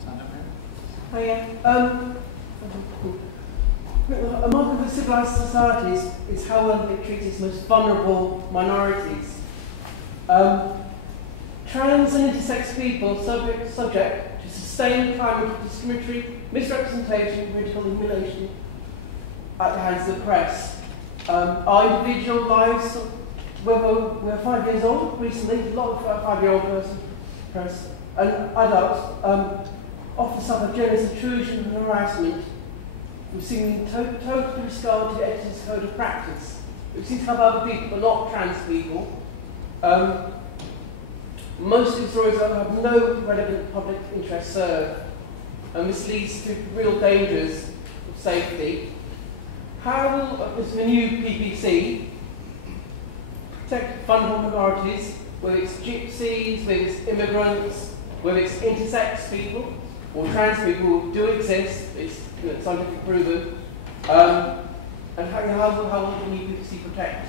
Stand up here. Oh yeah. A model of a civilised society is how well it treats its most vulnerable minorities. Trans and intersex people subject to sustained climate of discriminatory misrepresentation, political humiliation at the hands of the press. Our individual lives, we're 5 years old recently, a lot of 5-year-old person and adults often suffer journalist intrusion and harassment. We've seen totally discarded the editor's code of practice. We've seen to have other people, but not trans people. Most of the stories have no relevant public interest served, and this leads to real dangers of safety. How will this new PPC protect vulnerable minorities, whether it's gypsies, whether it's immigrants, whether it's intersex people, or trans people who do exist, it's scientifically proven, and how will the new PPC protect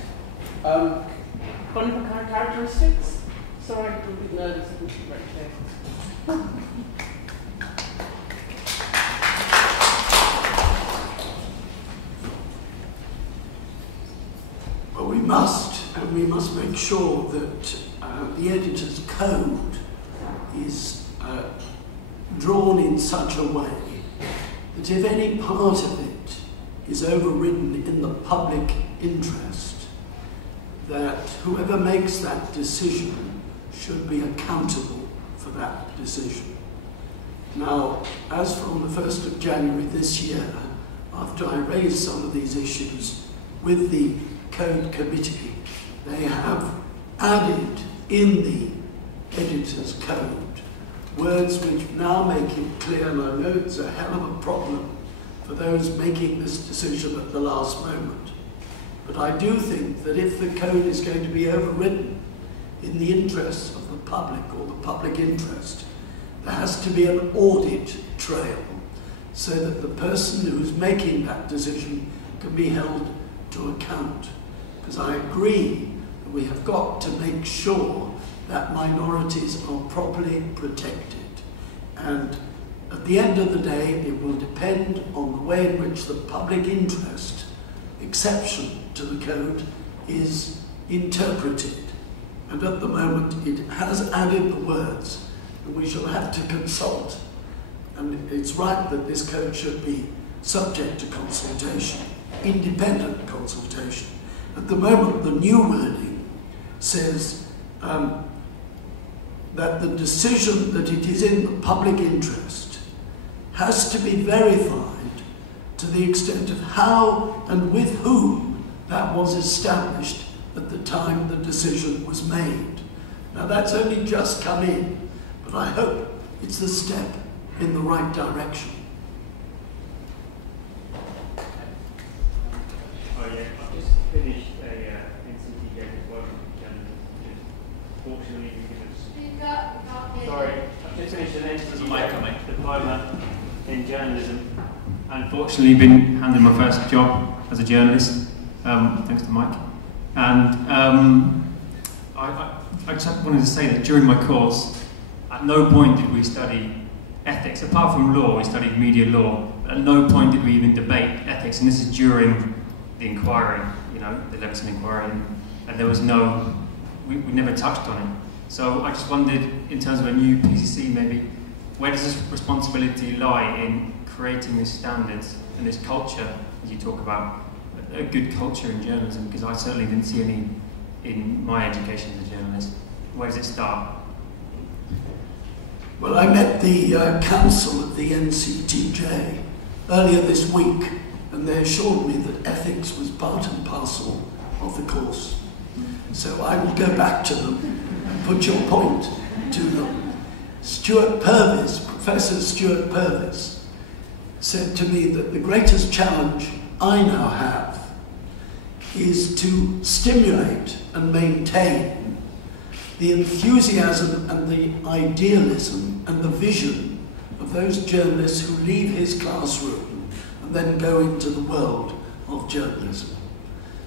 vulnerable characteristics? Sorry, I'm a bit nervous. I think it's very clear. Well, we must make sure that the editor's code is drawn in such a way that if any part of it is overridden in the public interest, that whoever makes that decision should be accountable for that decision. Now, as from the 1st of January this year, after I raised some of these issues with the Code Committee, they have added in the editor's code words which now make it clear, and I know it's a hell of a problem for those making this decision at the last moment. But I do think that if the code is going to be overridden in the interests of the public or the public interest, there has to be an audit trail so that the person who's making that decision can be held to account. Because I agree that we have got to make sure that minorities are properly protected. And at the end of the day, it will depend on the way in which the public interest exception to the code is interpreted. And at the moment, it has added the words, and we shall have to consult. And it's right that this code should be subject to consultation, independent consultation. At the moment, the new wording says that the decision that it is in the public interest has to be verified to the extent of how and with whom that was established at the time the decision was made. Now that's only just come in, but I hope it's the step in the right direction. Oh yeah, I've just finished a NCT game as well. Fortunately, sorry, I've just finished an NCT diploma in journalism. Unfortunately, been handed my first job as a journalist, thanks to Mike. And I just wanted to say that during my course, at no point did we study ethics. Apart from law, we studied media law. At no point did we even debate ethics, and this is during the inquiry, you know, the Leveson inquiry, and there was no, we never touched on it. So I just wondered, in terms of a new PCC maybe, where does this responsibility lie in creating these standards and this culture, as you talk about, a good culture in journalism? Because I certainly didn't see any in my education as a journalist. Where does it start? Well, I met the council of the NCTJ earlier this week, and they assured me that ethics was part and parcel of the course. So I will go back to them and put your point to them. Stuart Purvis, Professor Stuart Purvis, said to me that the greatest challenge I now have is to stimulate and maintain the enthusiasm and the idealism and the vision of those journalists who leave his classroom and then go into the world of journalism.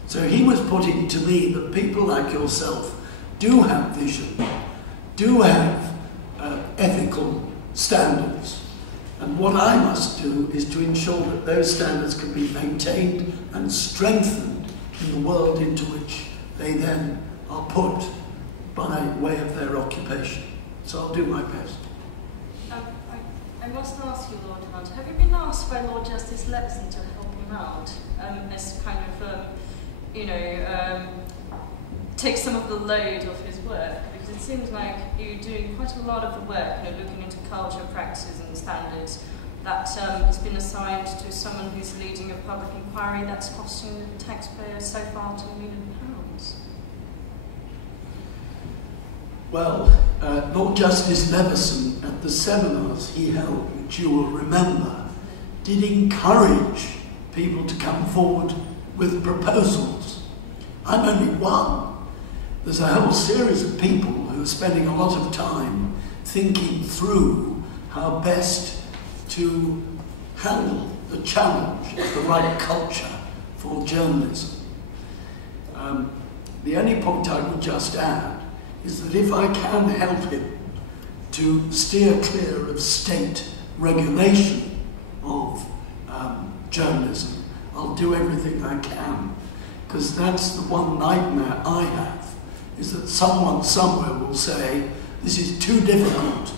So he was putting to me that people like yourself do have vision, do have ethical standards. And what I must do is to ensure that those standards can be maintained and strengthened in the world into which they then are put by way of their occupation. So I'll do my best. I must ask you, Lord Hunt, have you been asked by Lord Justice Leveson to help him out as kind of, take some of the load of his work? Because it seems like you're doing quite a lot of the work, looking into culture, practices and standards that has been assigned to someone who's leading a public inquiry that's costing the taxpayer so far £2 million. Well, Lord Justice Leveson, at the seminars he held, which you will remember, did encourage people to come forward with proposals. I'm only one. There's a whole series of people who are spending a lot of time thinking through how best to handle the challenge of the right culture for journalism. The only point I would just add is that if I can help him to steer clear of state regulation of journalism, I'll do everything I can, because that's the one nightmare I have, is that someone somewhere will say, this is too difficult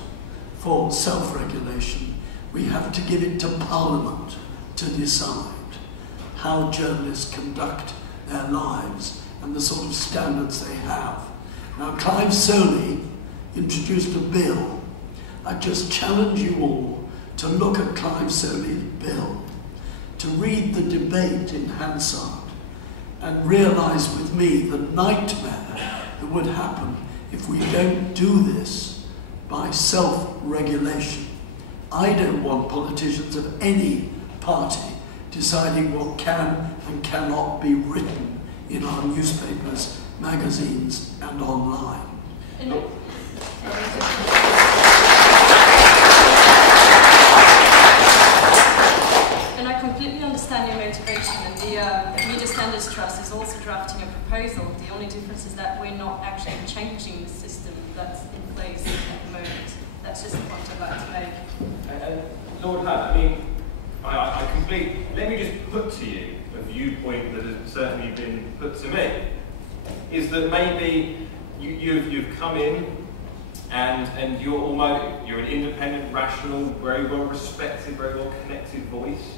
for self-regulation. We have to give it to Parliament to decide how journalists conduct their lives and the sort of standards they have. Now, Clive Soley introduced a bill. I just challenge you all to look at Clive Soley's bill, to read the debate in Hansard, and realise with me the nightmare that would happen if we don't do this by self-regulation. I don't want politicians of any party deciding what can and cannot be written in our newspapers, magazines and online. And I completely understand your motivation, and the Media Standards Trust is also drafting a proposal. The only difference is that we're not actually changing the system that's in place at the moment. That's just the point I'd like to make. Lord Hunt, I completely, let me just put to you a viewpoint that has certainly been put to me, is that maybe you've come in and you're an independent, rational, very well respected, very well connected voice,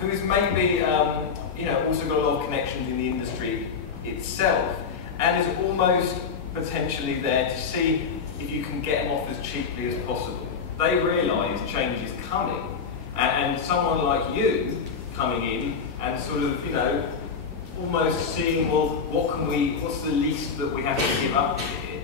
who's maybe also got a lot of connections in the industry itself, and is almost potentially there to see if you can get them off as cheaply as possible. They realise change is coming, and someone like you coming in and sort of, almost seeing, well, what's the least that we have to give up here?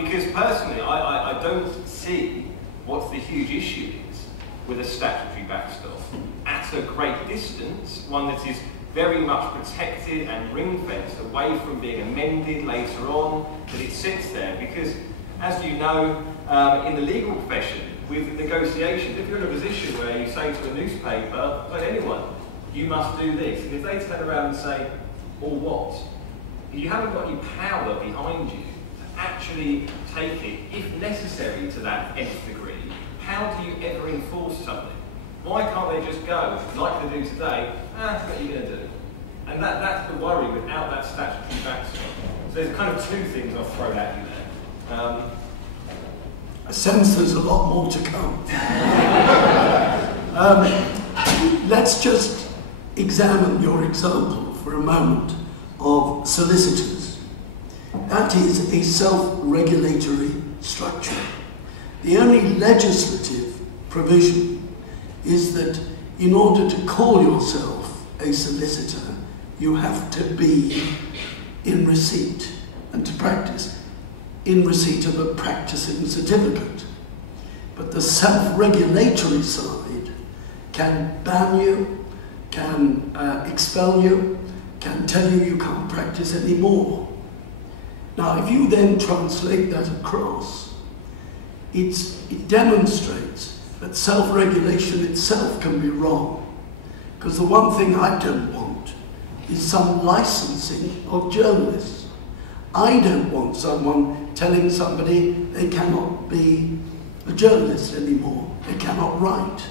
Because personally, I don't see what the huge issue is with a statutory backstop. At a great distance, one that is very much protected and ring-fenced away from being amended later on, that it sits there. Because, as you know, in the legal profession, with negotiations, if you're in a position where you say to a newspaper, like anyone, you must do this, and if they turn around and say, or what? You haven't got any power behind you to actually take it, if necessary, to that nth degree. How do you ever enforce something? Why can't they just go, like they do today, what are you going to do? And that's the worry without that statutory backstop. So there's kind of two things I've thrown at you there. I sense there's a lot more to come. Let's just examine your example for a moment of solicitors. That is a self-regulatory structure. The only legislative provision is that in order to call yourself a solicitor, you have to be in receipt and to practice in receipt of a practicing certificate. But the self-regulatory side can ban you, can expel you, can tell you you can't practice anymore. Now, if you then translate that across, it demonstrates that self-regulation itself can be wrong. Because the one thing I don't want is some licensing of journalists. I don't want someone telling somebody they cannot be a journalist anymore. They cannot write.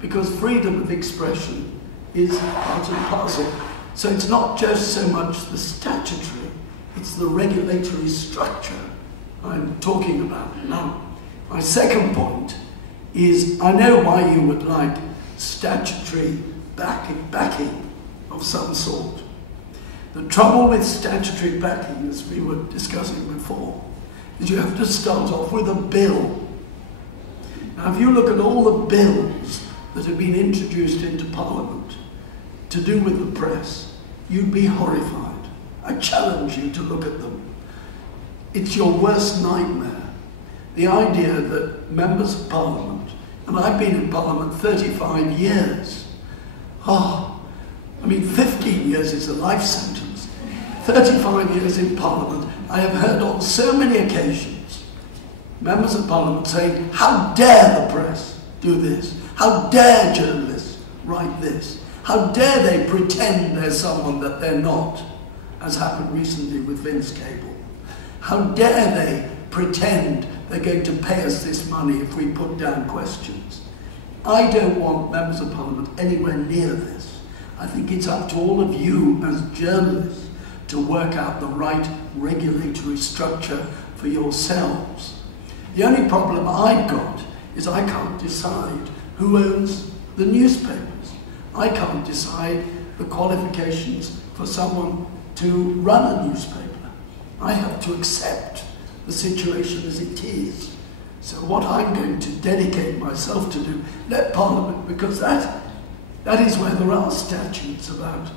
Because freedom of expression is part and parcel. So it's not just so much the statutory, it's the regulatory structure I'm talking about now. My second point is, I know why you would like statutory backing of some sort. The trouble with statutory backing, as we were discussing before, is you have to start off with a bill. Now, if you look at all the bills that have been introduced into Parliament to do with the press, you'd be horrified. I challenge you to look at them. It's your worst nightmare. The idea that members of Parliament, and I've been in Parliament 35 years. Oh, I mean, 15 years is a life sentence. 35 years in Parliament, I have heard on so many occasions members of Parliament saying, how dare the press do this? How dare journalists write this? How dare they pretend they're someone that they're not, as happened recently with Vince Cable? How dare they pretend they're going to pay us this money if we put down questions? I don't want members of Parliament anywhere near this. I think it's up to all of you as journalists to work out the right regulatory structure for yourselves. The only problem I've got is I can't decide who owns the newspapers. I can't decide the qualifications for someone to run a newspaper. I have to accept the situation as it is. So what I'm going to dedicate myself to do, let Parliament, because that is where there are statutes about